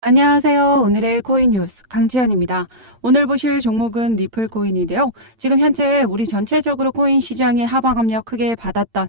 안녕하세요. 오늘의 코인 뉴스 강지현입니다. 오늘 보실 종목은 리플 코인인데요. 지금 현재 우리 전체적으로 코인 시장의 하방 압력 크게 받았던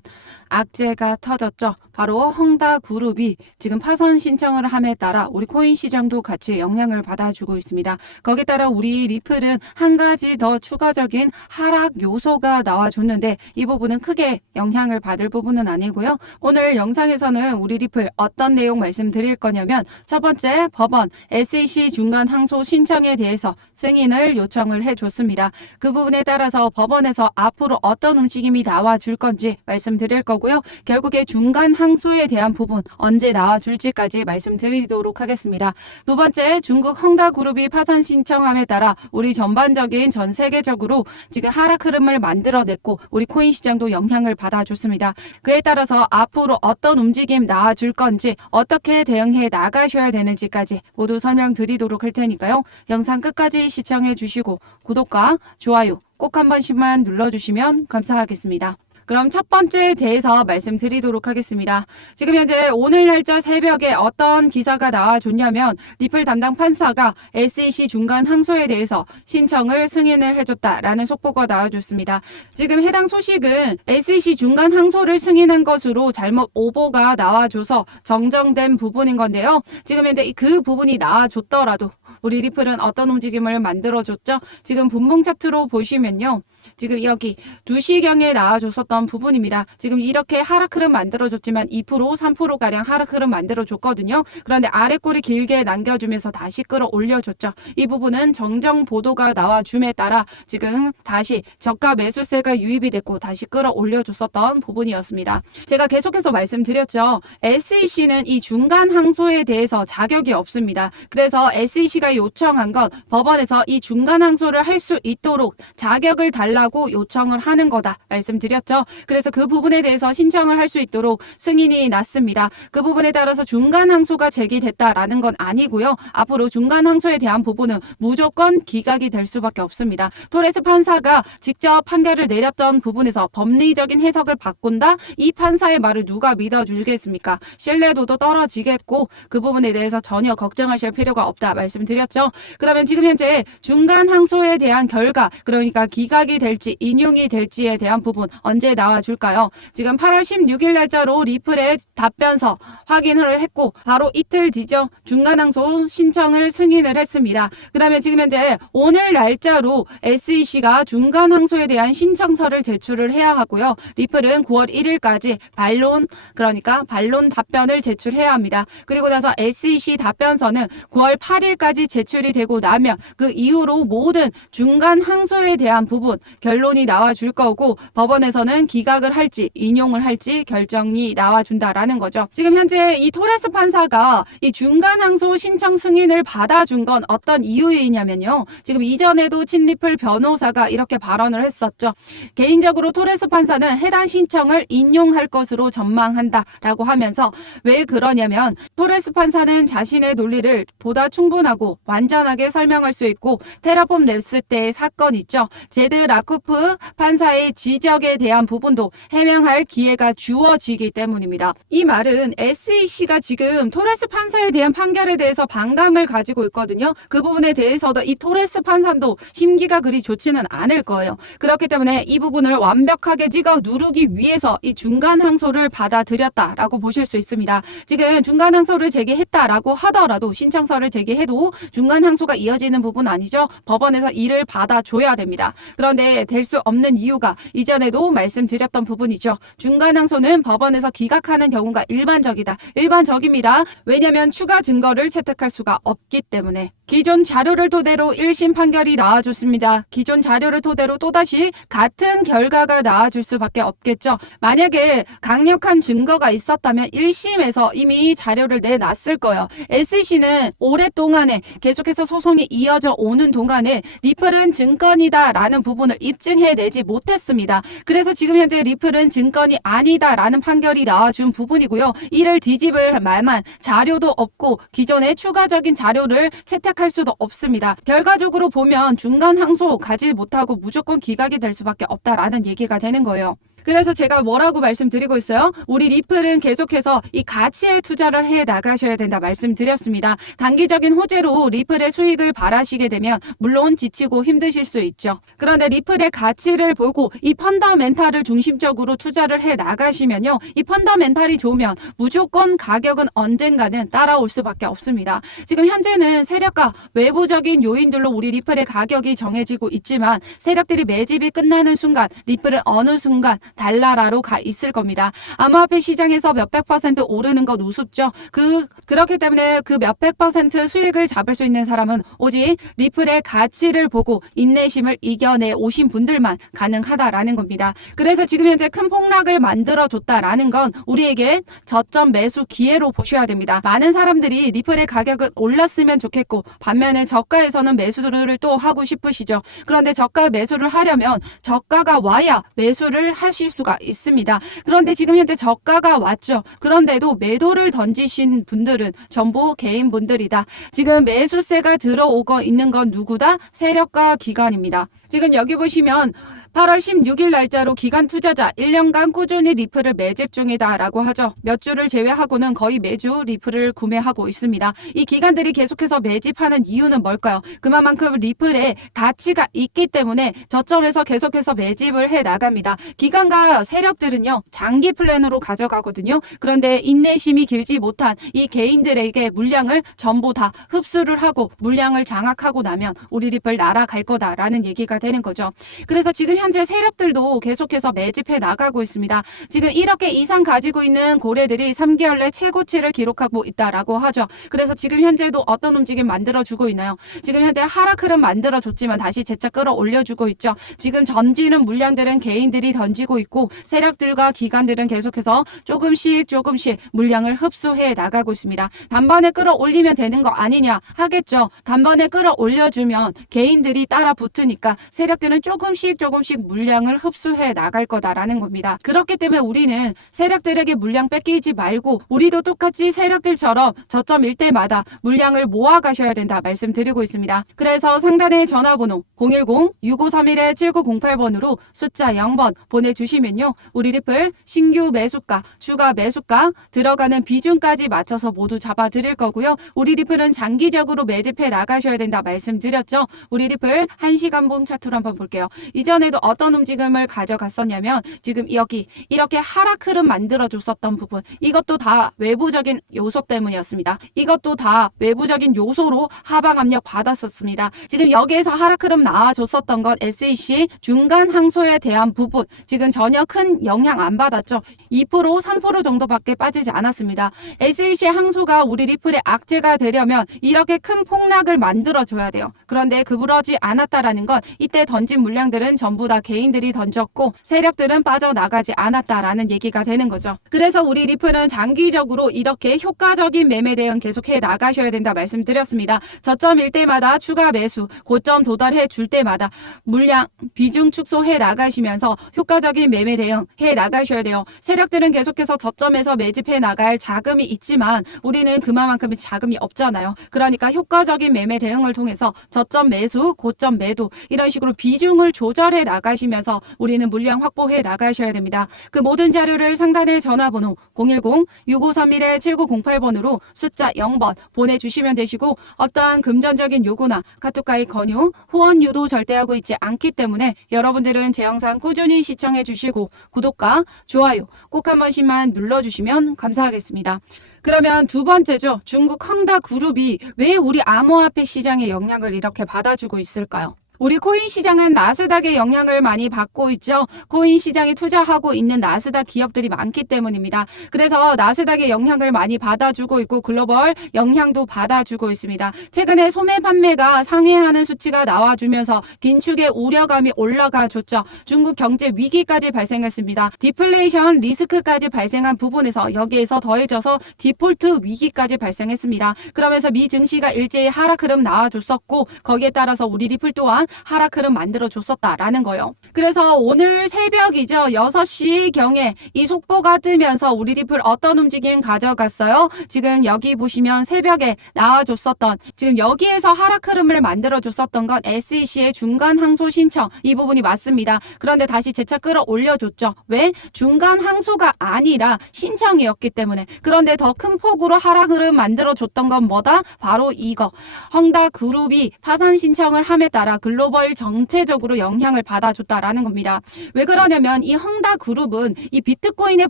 악재가 터졌죠. 바로 헝다 그룹이 지금 파산 신청을 함에 따라 우리 코인 시장도 같이 영향을 받아주고 있습니다. 거기에 따라 우리 리플은 한 가지 더 추가적인 하락 요소가 나와줬는데 이 부분은 크게 영향을 받을 부분은 아니고요. 오늘 영상에서는 우리 리플 어떤 내용 말씀드릴 거냐면 첫 번째 법원 SEC 중간 항소 신청에 대해서 승인을 요청을 해줬습니다. 그 부분에 따라서 법원에서 앞으로 어떤 움직임이 나와줄 건지 말씀드릴 거고요. 결국에 중간 항소에 대한 부분 언제 나와줄지까지 말씀드리도록 하겠습니다. 두 번째 중국 헝다 그룹이 파산 신청함에 따라 우리 전반적인 전 세계적으로 지금 하락 흐름을 만들어냈고 우리 코인 시장도 영향을 받아줬습니다. 그에 따라서 앞으로 어떤 움직임 나와줄 건지 어떻게 대응해 나가셔야 되는지까지 모두 설명드리도록 할 테니까요. 영상 끝까지 시청해 주시고 구독과 좋아요 꼭 한 번씩만 눌러주시면 감사하겠습니다. 그럼 첫 번째에 대해서 말씀드리도록 하겠습니다. 지금 현재 오늘 날짜 새벽에 어떤 기사가 나와줬냐면 리플 담당 판사가 SEC 중간 항소에 대해서 신청을 승인을 해줬다라는 속보가 나와줬습니다. 지금 해당 소식은 SEC 중간 항소를 승인한 것으로 잘못 오보가 나와줘서 정정된 부분인 건데요. 지금 현재 그 부분이 나와줬더라도 우리 리플은 어떤 움직임을 만들어줬죠? 지금 분봉 차트로 보시면요. 지금 여기 2시경에 나와줬었던 부분입니다. 지금 이렇게 하락 흐름 만들어줬지만 2% 3%가량 하락 흐름 만들어줬거든요. 그런데 아래 꼬리 길게 남겨주면서 다시 끌어올려줬죠. 이 부분은 정정 보도가 나와줌에 따라 지금 다시 저가 매수세가 유입이 됐고 다시 끌어올려줬었던 부분이었습니다. 제가 계속해서 말씀드렸죠. SEC는 이 중간 항소에 대해서 자격이 없습니다. 그래서 SEC가 요청한 건 법원에서 이 중간 항소를 할 수 있도록 자격을 달 라고 요청을 하는 거다 말씀드렸죠. 그래서 그 부분에 대해서 신청을 할 수 있도록 승인이 났습니다. 그 부분에 따라서 중간 항소가 제기됐다라는 건 아니고요. 앞으로 중간 항소에 대한 부분은 무조건 기각이 될 수밖에 없습니다. 토레스 판사가 직접 판결을 내렸던 부분에서 법리적인 해석을 바꾼다? 이 판사의 말을 누가 믿어주겠습니까? 신뢰도도 떨어지겠고 그 부분에 대해서 전혀 걱정하실 필요가 없다 말씀드렸죠. 그러면 지금 현재 중간 항소에 대한 결과 그러니까 기각이 될지 인용이 될지에 대한 부분 언제 나와줄까요? 지금 8월 16일 날짜로 리플의 답변서 확인을 했고 바로 이틀 뒤죠. 중간 항소 신청을 승인을 했습니다. 그러면 지금 현재 오늘 날짜로 SEC가 중간 항소에 대한 신청서를 제출을 해야 하고요. 리플은 9월 1일까지 반론 그러니까 반론 답변을 제출해야 합니다. 그리고 나서 SEC 답변서는 9월 8일까지 제출이 되고 나면 그 이후로 모든 중간 항소에 대한 부분 결론이 나와줄 거고 법원에서는 기각을 할지 인용을 할지 결정이 나와준다라는 거죠. 지금 현재 이 토레스 판사가 이 중간 항소 신청 승인을 받아준 건 어떤 이유이냐면요. 지금 이전에도 친리플 변호사가 이렇게 발언을 했었죠. 개인적으로 토레스 판사는 해당 신청을 인용할 것으로 전망한다라고 하면서 왜 그러냐면 토레스 판사는 자신의 논리를 보다 충분하고 완전하게 설명할 수 있고 테라폼 랩스 때의 사건 있죠. 제드 라 쿠프 판사의 지적에 대한 부분도 해명할 기회가 주어지기 때문입니다. 이 말은 SEC가 지금 토레스 판사에 대한 판결에 대해서 반감을 가지고 있거든요. 그 부분에 대해서도 이 토레스 판사도 심기가 그리 좋지는 않을 거예요. 그렇기 때문에 이 부분을 완벽하게 찍어 누르기 위해서 이 중간 항소를 받아들였다라고 보실 수 있습니다. 지금 중간 항소를 제기했다라고 하더라도 신청서를 제기해도 중간 항소가 이어지는 부분 아니죠. 법원에서 이를 받아줘야 됩니다. 그런데 될 수 없는 이유가 이전에도 말씀드렸던 부분이죠. 중간 항소는 법원에서 기각하는 경우가 일반적이다. 일반적입니다. 왜냐하면 추가 증거를 채택할 수가 없기 때문에. 기존 자료를 토대로 1심 판결이 나와줬습니다. 기존 자료를 토대로 또다시 같은 결과가 나와줄 수밖에 없겠죠. 만약에 강력한 증거가 있었다면 1심에서 이미 자료를 내놨을 거예요. SEC는 오랫동안에 계속해서 소송이 이어져 오는 동안에 리플은 증권이다라는 부분을 입증해내지 못했습니다. 그래서 지금 현재 리플은 증권이 아니다라는 판결이 나와준 부분이고요. 이를 뒤집을 만한 자료도 없고 기존의 추가적인 자료를 채택할 수도 없습니다. 결과적으로 보면 중간 항소 가지 못하고 무조건 기각이 될 수밖에 없다라는 얘기가 되는 거예요. 그래서 제가 뭐라고 말씀드리고 있어요? 우리 리플은 계속해서 이 가치에 투자를 해 나가셔야 된다 말씀드렸습니다. 단기적인 호재로 리플의 수익을 바라시게 되면 물론 지치고 힘드실 수 있죠. 그런데 리플의 가치를 보고 이 펀더멘탈을 중심적으로 투자를 해 나가시면요. 이 펀더멘탈이 좋으면 무조건 가격은 언젠가는 따라올 수밖에 없습니다. 지금 현재는 세력과 외부적인 요인들로 우리 리플의 가격이 정해지고 있지만 세력들이 매집이 끝나는 순간 리플은 어느 순간 달나라로 가 있을 겁니다. 암호화폐 시장에서 몇백 퍼센트 오르는 건 우습죠. 그 그렇기 때문에 그 몇백 퍼센트 수익을 잡을 수 있는 사람은 오직 리플의 가치를 보고 인내심을 이겨내 오신 분들만 가능하다라는 겁니다. 그래서 지금 현재 큰 폭락을 만들어 줬다라는 건 우리에게 저점 매수 기회로 보셔야 됩니다. 많은 사람들이 리플의 가격은 올랐으면 좋겠고 반면에 저가에서는 매수를 또 하고 싶으시죠. 그런데 저가 매수를 하려면 저가가 와야 매수를 하실 수가 있습니다. 그런데 지금 현재 저가가 왔죠. 그런데도 매도를 던지신 분들은 전부 개인분들이다. 지금 매수세가 들어오고 있는 건 누구다? 세력과 기관입니다. 지금 여기 보시면 8월 16일 날짜로 기간 투자자 1년간 꾸준히 리플을 매집 중이다 라고 하죠. 몇 주를 제외하고는 거의 매주 리플을 구매하고 있습니다. 이 기관들이 계속해서 매집하는 이유는 뭘까요? 그만큼 리플에 가치가 있기 때문에 저점에서 계속해서 매집을 해 나갑니다. 기관과 세력들은요 장기 플랜으로 가져가거든요. 그런데 인내심이 길지 못한 이 개인들에게 물량을 전부 다 흡수를 하고 물량을 장악하고 나면 우리 리플 날아갈 거다라는 얘기가 되는 거죠. 그래서 지금 현재 세력들도 계속해서 매집해 나가고 있습니다. 지금 1억 개 이상 가지고 있는 고래들이 3개월 내 최고치를 기록하고 있다라고 하죠. 그래서 지금 현재도 어떤 움직임 만들어주고 있나요? 지금 현재 하락 흐름 만들어줬지만 다시 재차 끌어올려주고 있죠. 지금 던지는 물량들은 개인들이 던지고 있고 세력들과 기관들은 계속해서 조금씩 조금씩 물량을 흡수해 나가고 있습니다. 단번에 끌어올리면 되는 거 아니냐 하겠죠. 단번에 끌어올려주면 개인들이 따라 붙으니까 세력들은 조금씩 조금씩 물량을 흡수해 나갈 거다라는 겁니다. 그렇기 때문에 우리는 세력들에게 물량 뺏기지 말고 우리도 똑같이 세력들처럼 저점 일 때마다 물량을 모아 가셔야 된다 말씀드리고 있습니다. 그래서 상단의 전화번호 010-6531-7908번으로 숫자 0번 보내주시면요. 우리 리플 신규 매수가, 추가 매수가 들어가는 비중까지 맞춰서 모두 잡아드릴 거고요. 우리 리플은 장기적으로 매집해 나가셔야 된다 말씀드렸죠. 우리 리플 1시간 봉 차트로 한번 볼게요. 이전에도 어떤 움직임을 가져갔었냐면 지금 여기 이렇게 하락 흐름 만들어줬었던 부분 이것도 다 외부적인 요소 때문이었습니다. 이것도 다 외부적인 요소로 하방 압력 받았었습니다. 지금 여기에서 하락 흐름 나와줬었던 건 SEC 중간 항소에 대한 부분 지금 전혀 큰 영향 안 받았죠. 2% 3% 정도밖에 빠지지 않았습니다. SEC 항소가 우리 리플의 악재가 되려면 이렇게 큰 폭락을 만들어줘야 돼요. 그런데 그부러지 않았다라는 건 이때 던진 물량들은 전부 다 개인들이 던졌고 세력들은 빠져나가지 않았다라는 얘기가 되는 거죠. 그래서 우리 리플은 장기적으로 이렇게 효과적인 매매 대응 계속해 나가셔야 된다 말씀드렸습니다. 저점일 때마다 추가 매수, 고점 도달해 줄 때마다 물량 비중 축소해 나가시면서 효과적인 매매 대응 해 나가셔야 돼요. 세력들은 계속해서 저점에서 매집해 나갈 자금이 있지만 우리는 그만큼의 자금이 없잖아요. 그러니까 효과적인 매매 대응을 통해서 저점 매수, 고점 매도 이런 식으로 비중을 조절해 나가 시면서 우리는 물량 확보해 나가셔야 됩니다. 그 모든 자료를 상단의 전화번호 010-6531-7908번으로 숫자 0번 보내주시면 되시고 어떠한 금전적인 요구나 카톡가입 권유, 후원 유도 절대 하고 있지 않기 때문에 여러분들은 제 영상 꾸준히 시청해 주시고 구독과 좋아요 꼭 한 번씩만 눌러주시면 감사하겠습니다. 그러면 두 번째죠. 중국 헝다 그룹이 왜 우리 암호화폐 시장의 영향을 이렇게 받아주고 있을까요? 우리 코인 시장은 나스닥의 영향을 많이 받고 있죠. 코인 시장에 투자하고 있는 나스닥 기업들이 많기 때문입니다. 그래서 나스닥의 영향을 많이 받아주고 있고 글로벌 영향도 받아주고 있습니다. 최근에 소매 판매가 상회하는 수치가 나와주면서 긴축의 우려감이 올라가 줬죠. 중국 경제 위기까지 발생했습니다. 디플레이션 리스크까지 발생한 부분에서 여기에서 더해져서 디폴트 위기까지 발생했습니다. 그러면서 미 증시가 일제히 하락 흐름 나와줬었고 거기에 따라서 우리 리플 또한 하락 흐름 만들어 줬었다라는 거예요. 그래서 오늘 새벽이죠. 6시 경에 이 속보가 뜨면서 우리 리플 어떤 움직임 가져갔어요? 지금 여기 보시면 새벽에 나와줬었던 지금 여기에서 하락 흐름을 만들어 줬었던 건 SEC의 중간 항소 신청 이 부분이 맞습니다. 그런데 다시 재차 끌어올려 줬죠. 왜? 중간 항소가 아니라 신청이었기 때문에. 그런데 더 큰 폭으로 하락 흐름 만들어 줬던 건 뭐다? 바로 이거. 헝다 그룹이 파산 신청을 함에 따라 글로벌 정체적으로 영향을 받아줬다라는 겁니다. 왜 그러냐면 이 헝다 그룹은 이 비트코인의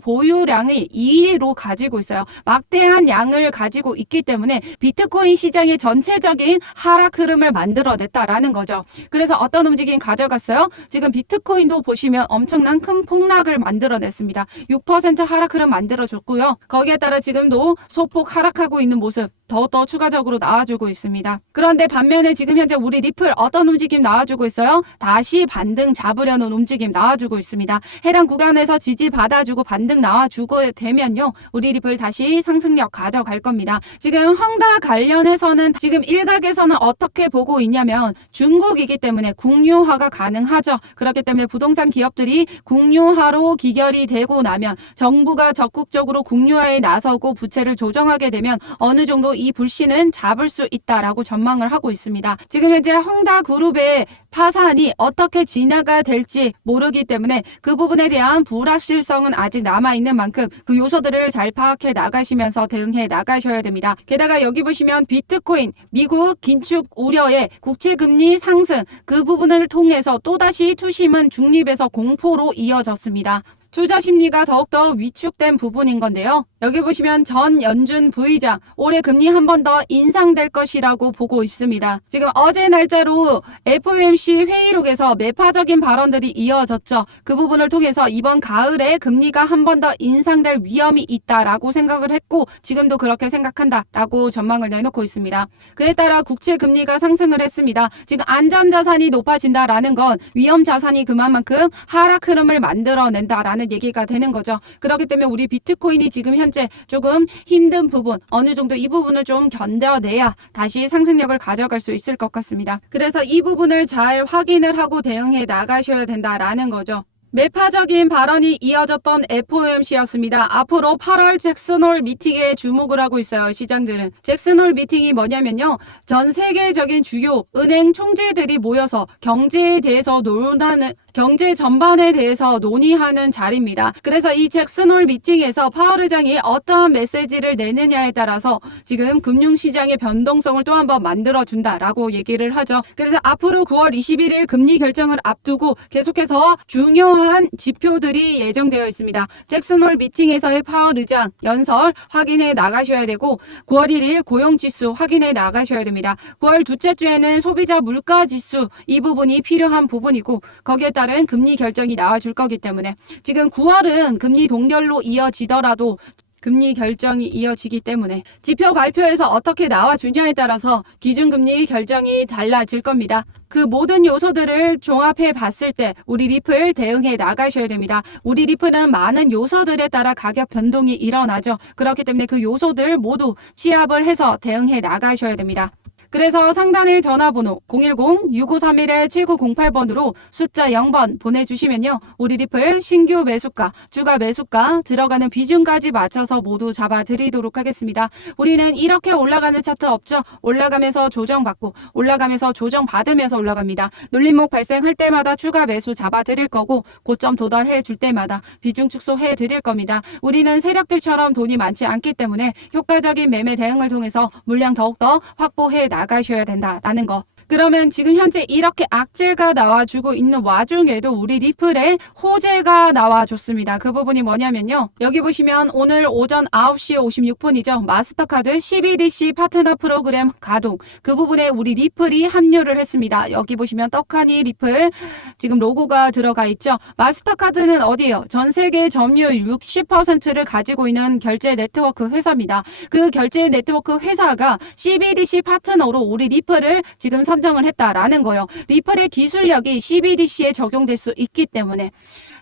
보유량이 2위로 가지고 있어요. 막대한 양을 가지고 있기 때문에 비트코인 시장의 전체적인 하락 흐름을 만들어냈다라는 거죠. 그래서 어떤 움직임 가져갔어요? 지금 비트코인도 보시면 엄청난 큰 폭락을 만들어냈습니다. 6% 하락 흐름 만들어줬고요. 거기에 따라 지금도 소폭 하락하고 있는 모습 더더 추가적으로 나와주고 있습니다. 그런데 반면에 지금 현재 우리 리플 어떤 움직임 나와주고 있어요? 다시 반등 잡으려는 움직임 나와주고 있습니다. 해당 구간에서 지지 받아주고 반등 나와주고 되면요. 우리 리플 다시 상승력 가져갈 겁니다. 지금 헝다 관련해서는 지금 일각에서는 어떻게 보고 있냐면 중국이기 때문에 국유화가 가능하죠. 그렇기 때문에 부동산 기업들이 국유화로 기결이 되고 나면 정부가 적극적으로 국유화에 나서고 부채를 조정하게 되면 어느 정도 이 불씨는 잡을 수 있다라고 전망을 하고 있습니다. 지금 현재 헝다 그룹의 파산이 어떻게 진화가 될지 모르기 때문에 그 부분에 대한 불확실성은 아직 남아있는 만큼 그 요소들을 잘 파악해 나가시면서 대응해 나가셔야 됩니다. 게다가 여기 보시면 비트코인, 미국 긴축 우려에 국채금리 상승 그 부분을 통해서 또다시 투심은 중립에서 공포로 이어졌습니다. 투자 심리가 더욱더 위축된 부분인 건데요. 여기 보시면 전 연준 부의장 올해 금리 한 번 더 인상될 것이라고 보고 있습니다. 지금 어제 날짜로 FOMC 회의록에서 매파적인 발언들이 이어졌죠. 그 부분을 통해서 이번 가을에 금리가 한 번 더 인상될 위험이 있다라고 생각을 했고 지금도 그렇게 생각한다라고 전망을 내놓고 있습니다. 그에 따라 국채 금리가 상승을 했습니다. 지금 안전 자산이 높아진다라는 건 위험 자산이 그만큼 하락 흐름을 만들어낸다라는 얘기가 되는 거죠. 그렇기 때문에 우리 비트코인이 지금 현재 조금 힘든 부분 어느 정도 이 부분을 좀 견뎌내야 다시 상승력을 가져갈 수 있을 것 같습니다. 그래서 이 부분을 잘 확인을 하고 대응해 나가셔야 된다라는 거죠. 매파적인 발언이 이어졌던 FOMC였습니다. 앞으로 8월 잭슨홀 미팅에 주목을 하고 있어요. 시장들은. 잭슨홀 미팅이 뭐냐면요. 전 세계적인 주요 은행 총재들이 모여서 경제에 대해서 논하는 경제 전반에 대해서 논의하는 자리입니다. 그래서 이 잭슨홀 미팅에서 파월 의장이 어떠한 메시지를 내느냐에 따라서 지금 금융시장의 변동성을 또 한번 만들어준다라고 얘기를 하죠. 그래서 앞으로 9월 21일 금리 결정을 앞두고 계속해서 중요한 지표들이 예정되어 있습니다. 잭슨홀 미팅에서의 파월 의장 연설 확인해 나가셔야 되고 9월 1일 고용지수 확인해 나가셔야 됩니다. 9월 둘째 주에는 소비자 물가지수 이 부분이 필요한 부분이고 거기에 따른 금리 결정이 나와줄 거기 때문에 지금 9월은 금리 동결로 이어지더라도 금리 결정이 이어지기 때문에 지표 발표에서 어떻게 나와주냐에 따라서 기준금리 결정이 달라질 겁니다. 그 모든 요소들을 종합해 봤을 때 우리 리플 대응해 나가셔야 됩니다. 우리 리플은 많은 요소들에 따라 가격 변동이 일어나죠. 그렇기 때문에 그 요소들 모두 취합을 해서 대응해 나가셔야 됩니다. 그래서 상단의 전화번호 010-6531-7908번으로 숫자 0번 보내주시면요. 우리 리플 신규 매수가, 주가 매수가 들어가는 비중까지 맞춰서 모두 잡아드리도록 하겠습니다. 우리는 이렇게 올라가는 차트 없죠? 올라가면서 조정받고 올라가면서 조정받으면서 올라갑니다. 눌림목 발생할 때마다 추가 매수 잡아드릴 거고 고점 도달해 줄 때마다 비중 축소해 드릴 겁니다. 우리는 세력들처럼 돈이 많지 않기 때문에 효과적인 매매 대응을 통해서 물량 더욱더 확보해 나 가셔야 된다라는 거. 그러면 지금 현재 이렇게 악재가 나와주고 있는 와중에도 우리 리플에 호재가 나와줬습니다. 그 부분이 뭐냐면요. 여기 보시면 오늘 오전 9시 56분이죠. 마스터카드 CBDC 파트너 프로그램 가동. 그 부분에 우리 리플이 합류를 했습니다. 여기 보시면 떡하니 리플 지금 로고가 들어가 있죠. 마스터카드는 어디예요? 전 세계 점유율 60%를 가지고 있는 결제 네트워크 회사입니다. 그 결제 네트워크 회사가 CBDC 파트너로 우리 리플을 지금 선. 전... 선정을 했다라는 거예요. 리플의 기술력이 CBDC에 적용될 수 있기 때문에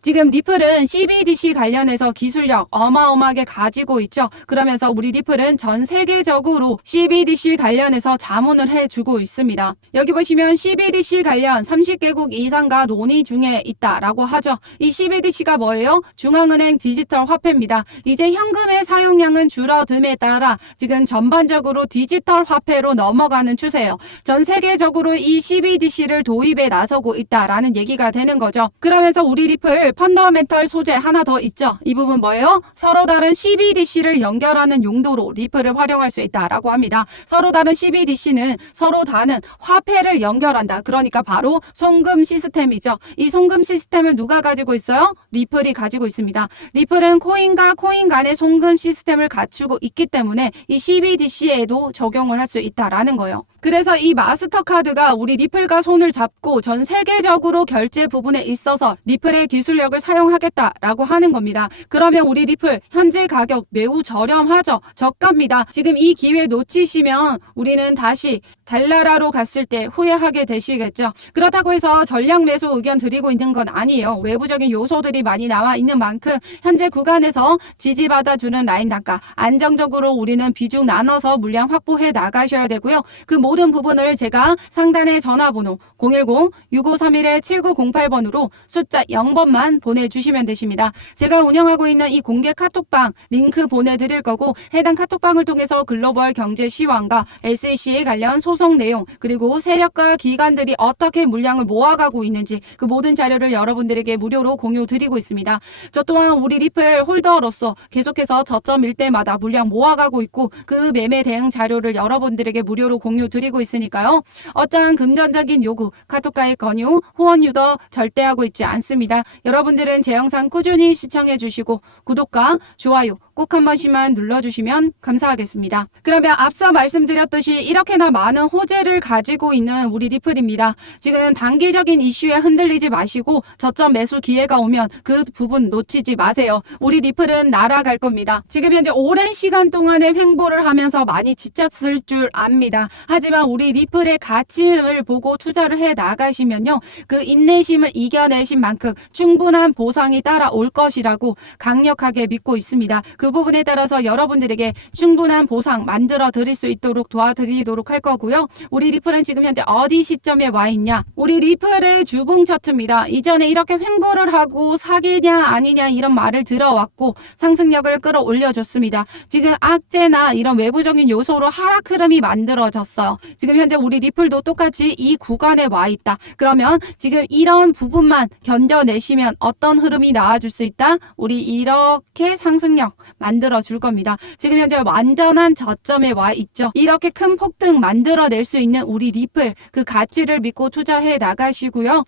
지금 리플은 CBDC 관련해서 기술력 어마어마하게 가지고 있죠. 그러면서 우리 리플은 전 세계적으로 CBDC 관련해서 자문을 해주고 있습니다. 여기 보시면 CBDC 관련 30개국 이상과 논의 중에 있다라고 하죠. 이 CBDC가 뭐예요? 중앙은행 디지털 화폐입니다. 이제 현금의 사용량은 줄어듦에 따라 지금 전반적으로 디지털 화폐로 넘어가는 추세예요. 전 세계적으로 이 CBDC를 도입에 나서고 있다라는 얘기가 되는 거죠. 그러면서 우리 리플 펀더멘털 소재 하나 더 있죠. 이 부분 뭐예요? 서로 다른 CBDC를 연결하는 용도로 리플을 활용할 수 있다라고 합니다. 서로 다른 CBDC는 서로 다른 화폐를 연결한다. 그러니까 바로 송금 시스템이죠. 이 송금 시스템을 누가 가지고 있어요? 리플이 가지고 있습니다. 리플은 코인과 코인 간의 송금 시스템을 갖추고 있기 때문에 이 CBDC에도 적용을 할 수 있다라는 거예요. 그래서 이 마스터카드가 우리 리플과 손을 잡고 전 세계적으로 결제 부분에 있어서 리플의 기술력을 사용하겠다라고 하는 겁니다. 그러면 우리 리플 현재 가격 매우 저렴하죠. 저가입니다. 지금 이 기회 놓치시면 우리는 다시 달나라로 갔을 때 후회하게 되시겠죠. 그렇다고 해서 전략 매수 의견 드리고 있는 건 아니에요. 외부적인 요소들이 많이 나와 있는 만큼 현재 구간에서 지지받아 주는 라인 단가 안정적으로 우리는 비중 나눠서 물량 확보해 나가셔야 되고요. 그 모든 부분을 제가 상단의 전화번호 010-6531-7908번으로 숫자 0번만 보내주시면 되십니다. 제가 운영하고 있는 이 공개 카톡방 링크 보내드릴 거고 해당 카톡방을 통해서 글로벌 경제 시황과 SEC에 관련 소송 내용 그리고 세력과 기관들이 어떻게 물량을 모아가고 있는지 그 모든 자료를 여러분들에게 무료로 공유 드리고 있습니다. 저 또한 우리 리플 홀더로서 계속해서 저점일 때마다 물량 모아가고 있고 그 매매 대응 자료를 여러분들에게 무료로 공유 드리고 있으니까요. 어떠한 금전적인 요구, 카톡가입 권유, 후원 유도 절대 하고 있지 않습니다. 여러분들은 제 영상 꾸준히 시청해 주시고 구독과 좋아요 꼭 한 번씩만 눌러주시면 감사하겠습니다. 그러면 앞서 말씀드렸듯이 이렇게나 많은 호재를 가지고 있는 우리 리플입니다. 지금 단기적인 이슈에 흔들리지 마시고 저점 매수 기회가 오면 그 부분 놓치지 마세요. 우리 리플은 날아갈 겁니다. 지금 현재 오랜 시간 동안의 횡보를 하면서 많이 지쳤을 줄 압니다. 하지만 우리 리플의 가치를 보고 투자를 해 나가시면요. 그 인내심을 이겨내신 만큼 충분한 보상이 따라올 것이라고 강력하게 믿고 있습니다. 그 부분에 따라서 여러분들에게 충분한 보상 만들어 드릴 수 있도록 도와드리도록 할 거고요. 우리 리플은 지금 현재 어디 시점에 와 있냐? 우리 리플의 주봉 차트입니다. 이전에 이렇게 횡보를 하고 사기냐 아니냐 이런 말을 들어왔고 상승력을 끌어올려줬습니다. 지금 악재나 이런 외부적인 요소로 하락 흐름이 만들어졌어요. 지금 현재 우리 리플도 똑같이 이 구간에 와 있다. 그러면 지금 이런 부분만 견뎌내시면 어떤 흐름이 나와줄 수 있다? 우리 이렇게 상승력 만들어 줄 겁니다. 지금 현재 완전한 저점에 와 있죠. 이렇게 큰 폭등 만들어낼 수 있는 우리 리플 그 가치를 믿고 투자해 나가시고요.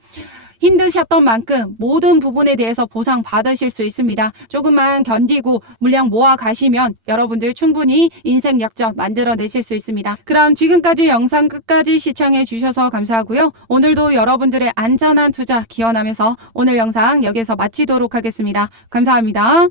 힘드셨던 만큼 모든 부분에 대해서 보상 받으실 수 있습니다. 조금만 견디고 물량 모아 가시면 여러분들 충분히 인생 역전 만들어내실 수 있습니다. 그럼 지금까지 영상 끝까지 시청해 주셔서 감사하고요. 오늘도 여러분들의 안전한 투자 기원하면서 오늘 영상 여기서 마치도록 하겠습니다. 감사합니다.